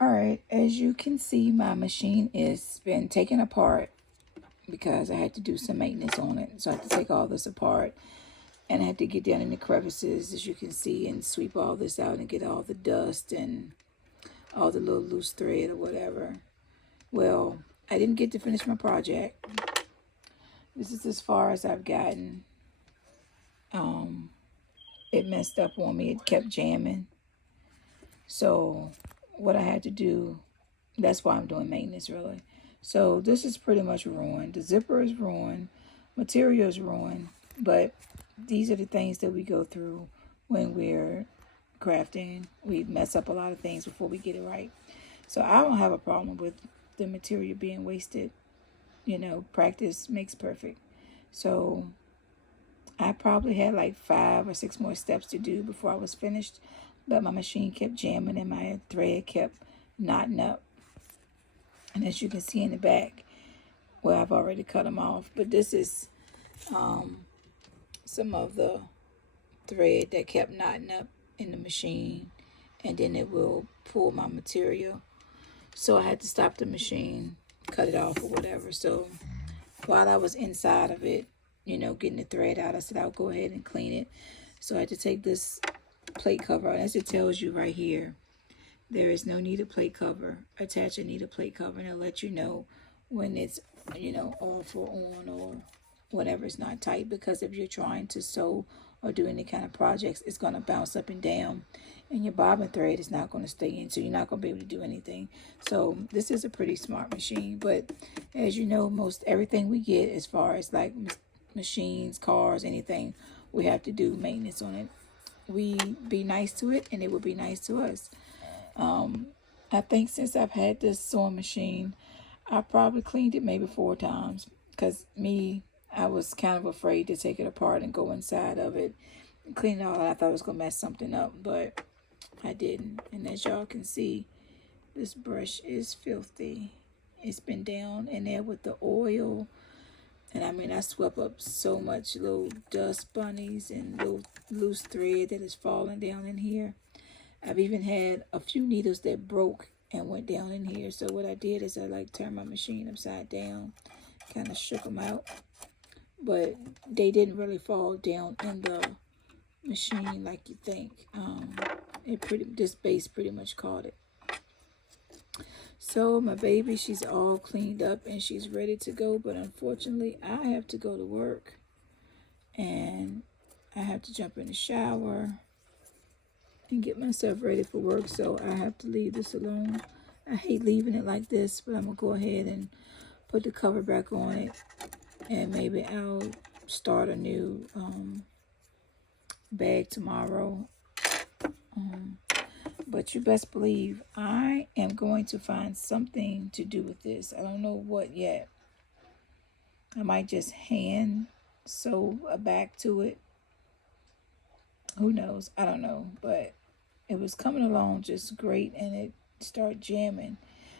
All right, as you can see, my machine is been taken apart because I had to do some maintenance on it. So I had to take all this apart, and I had to get down in the crevices, as you can see, and sweep all this out and get all the dust and all the little loose thread or whatever. Well, I didn't get to finish my project. This is as far as I've gotten. It messed up on me. It kept jamming. So what I had to do, that's why I'm doing maintenance really. So this is pretty much ruined. The zipper is ruined. Material is ruined. But these are the things that we go through when we're crafting. We mess up a lot of things before we get it right. So I don't have a problem with the material being wasted. You know, practice makes perfect. So I probably had like 5 or 6 more steps to do before I was finished. But my machine kept jamming and my thread kept knotting up. And as you can see in the back, well, I've already cut them off. But this is some of the thread that kept knotting up in the machine. And then it will pull my material. So I had to stop the machine, cut it off or whatever. So while I was inside of it, you know, getting the thread out, I said I'll go ahead and clean it. So I had to take this plate cover out. As it tells you right here, there is no needed plate cover. Attach a needed plate cover, and it'll let you know when it's, you know, off or on or whatever is not tight. Because if you're trying to sew or do any kind of projects, it's going to bounce up and down, and your bobbin thread is not going to stay in, so you're not going to be able to do anything. So this is a pretty smart machine. But as you know, most everything we get, as far as like machines, cars, anything, we have to do maintenance on it. We be nice to it, and it will be nice to us. I think since I've had this sewing machine, I probably cleaned it maybe 4 times. Because I was kind of afraid to take it apart and go inside of it and clean it all out. I thought it was going to mess something up, but I didn't. And as y'all can see, this brush is filthy. It's been down in there with the oil. And I mean, I swept up so much little dust bunnies and little loose thread that is falling down in here. I've even had a few needles that broke and went down in here. So what I did is I like turned my machine upside down, kind of shook them out. But they didn't really fall down in the machine like you think. This base pretty much caught it. So my baby, she's all cleaned up and she's ready to go. But unfortunately, I have to go to work. And I have to jump in the shower and get myself ready for work. So I have to leave this alone. I hate leaving it like this, but I'm going to go ahead and put the cover back on it. And maybe I'll start a new bag tomorrow. But you best believe I am going to find something to do with this. I don't know what yet. I might just hand sew a back to it. Who knows? I don't know. But it was coming along just great, and it started jamming.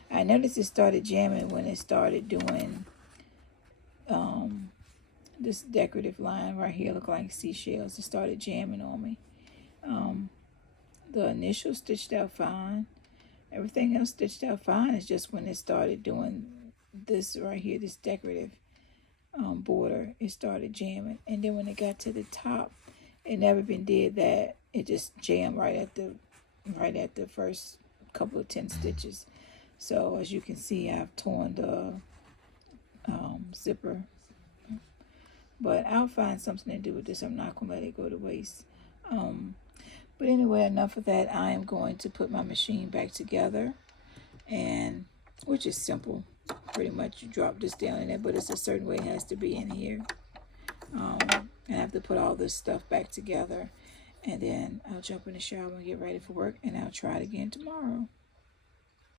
I noticed it started jamming when it started doing this decorative line right here, look like seashells. It started jamming on me. The initial stitched out fine. Everything else stitched out fine. It's just when it started doing this right here, this decorative border, it started jamming. And then when it got to the top, it never been did that. It just jammed right at the first couple of 10 stitches. So as you can see, I've torn the zipper. But I'll find something to do with this. I'm not going to let it go to waste. But anyway, enough of that. I am going to put my machine back together, and which is simple. Pretty much you drop this down in there, but it's a certain way it has to be in here. And I have to put all this stuff back together, and then I'll jump in the shower and get ready for work, and I'll try it again tomorrow.